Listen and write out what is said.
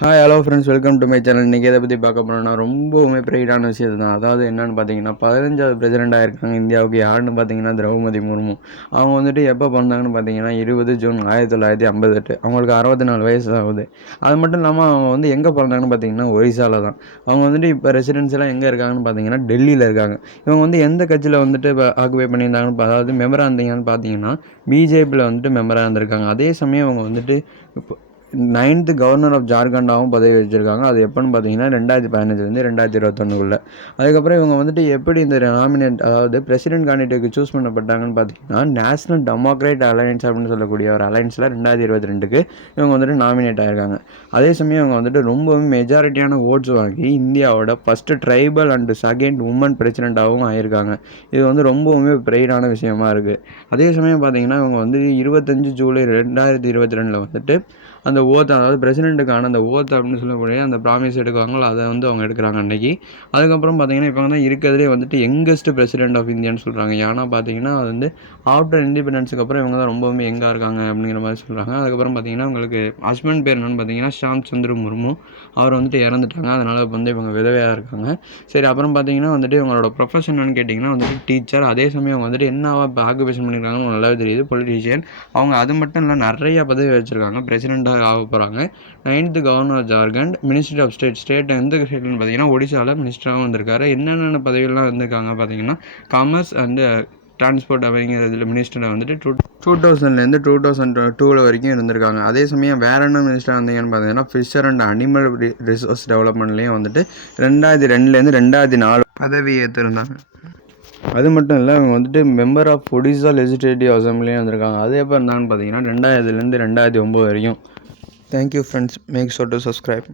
Hi hello friends, welcome to my channel. இன்றைக்கி எதை பற்றி பார்க்க போனோம்னா ரொம்பவுமே ப்ரைடான விஷயம் தான். அதாவது என்னென்னு பார்த்தீங்கன்னா 15வது பிரசிடெண்ட்டாக இருக்காங்க இந்தியாவுக்கு. யாருன்னு பார்த்தீங்கன்னா திரௌபதி முர்மு. அவங்க வந்துட்டு எப்போ பிறந்தாங்கன்னு பார்த்தீங்கன்னா 20 ஜூன் 1958. அவங்களுக்கு 64 வயசு ஆகுது. அது மட்டும் இல்லாமல் அவங்க வந்து எங்கே பிறந்தாங்கன்னு பார்த்தீங்கன்னா ஒரிசாவில் தான். அவங்க வந்துட்டு இப்போ ரெசிடென்சியெலாம் எங்கே இருக்காங்கன்னு பார்த்தீங்கன்னா டெல்லியில் இருக்காங்க. இவங்க வந்து எந்த கட்சியில் வந்துட்டு இப்போ ஆக்குபை பண்ணியிருந்தாங்கன்னு அதாவது மெம்பராக இருந்தீங்கன்னு பார்த்தீங்கன்னா பிஜேபியில் வந்துட்டு மெம்பராக இருந்திருக்காங்க. அதே சமயம் அவங்க வந்துட்டு இப்போ 9th கவர்னர் ஆஃப் ஜார்க்கண்டாகவும் பதவி வச்சுருக்காங்க. அது எப்போன்னு பார்த்தீங்கன்னா 2015 2021. அதுக்கப்புறம் இவங்க வந்துட்டு எப்படி இந்த நாமினேட் அதாவது பிரசிடென்ட் கேண்டிடேட்டுக்கு சூஸ் பண்ணப்பட்டாங்கன்னு பார்த்தீங்கன்னா நேஷனல் டெமோக்ரேட் அலையன்ஸ் அப்படின்னு சொல்லக்கூடிய ஒரு அலையன்ஸில் 2022 இவங்க வந்துட்டு நாமினேட் ஆகிருக்காங்க. அதே சமயம் இவங்க வந்துட்டு ரொம்பவும் மெஜாரிட்டியான ஓட்ஸ் வாங்கி இந்தியாவோட first tribal and second woman பிரசிடெண்ட்டாகவும் ஆகியிருக்காங்க. இது வந்து ரொம்பவுமே ப்ரைடான விஷயமா இருக்குது. அதே சமயம் பார்த்தீங்கன்னா இவங்க வந்து 25 ஜூலை 2022 வந்துட்டு அந்த ஓத் அதாவது பிரசிடெண்ட்டுக்கான அந்த ஓத் அப்படின்னு சொல்லக்கூடிய அந்த ப்ராமிஸ் எடுக்குவாங்களோ அதை வந்து அவங்க எடுக்கிறாங்க அன்றைக்கி. அதுக்கப்புறம் பார்த்தீங்கன்னா இப்போ வந்து இருக்கிறதுலே வந்துட்டு யங்கஸ்ட் பிரசிடெண்ட் ஆஃப் இந்தியான்னு சொல்கிறாங்க. ஏன்னா பார்த்தீங்கன்னா அது வந்து ஆஃப்டர் இண்டிபெண்டன்ஸுக்கு அப்புறம் இவங்க தான் ரொம்பவுமே யங்காக இருக்காங்க அப்படிங்கிற மாதிரி சொல்கிறாங்க. அதுக்கப்புறம் பார்த்தீங்கன்னா உங்களுக்கு ஹஸ்பண்ட் பேர் என்னென்னு பார்த்தீங்கன்னா ஷாம் சந்திர முர்மு. அவர் வந்துட்டு இறந்துட்டாங்க. அதனால் வந்து இவங்க விதவையாக இருக்காங்க. சரி, அப்புறம் பார்த்தீங்கன்னா வந்துட்டு இவங்களோட ப்ரொஃபஷன் என்னன்னு கேட்டிங்கன்னா வந்துட்டு டீச்சர். அதே சமயம் அவங்க வந்துட்டு என்னவா இப்போ ஆக்குபேஷன் பண்ணியிருக்காங்கன்னு நல்லாவே தெரியுது, பொலிட்டீஷியன். அவங்க அது மட்டும் இல்லை நிறைய பதவி வச்சுருக்காங்க. பிரசிடெண்ட்டாக ஆக போகிறாங்க. 9th governor Jharkhand, ministry of state எந்த ஸ்டேட்னு பார்த்தீங்கன்னா ஒடிசாவில் மினிஸ்டராகவும் வந்திருக்காரு. என்னென்ன பதவிகள்லாம் வந்திருக்காங்க பார்த்தீங்கன்னா காமர்ஸ் அண்டு டிரான்ஸ்போர்ட் அப்படிங்கிறதுல மினிஸ்டரை வந்துட்டு 2000லேருந்து 2002 வரைக்கும் இருந்திருக்காங்க. அதே சமயம் வேற என்ன மினிஸ்டர் வந்தீங்கன்னு பார்த்தீங்கன்னா ஃபிஷர் அண்ட் அனிமல் ரிசோர்ஸ் டெவலப்மெண்ட்லேயும் வந்துட்டு 2002லேருந்து 2004 பதவி ஏற்றிருந்தாங்க. அது மட்டும் இல்லை அவங்க வந்துட்டு மெம்பர் ஆஃப் ஒடிசா லெஜிஸ்லேட்டிவ் அசம்பிளியும் வந்திருக்காங்க. அது எப்போ இருந்தாங்கன்னு பார்த்தீங்கன்னா 2000லேருந்து 2009 வரைக்கும். Thank you friends, make sure to subscribe.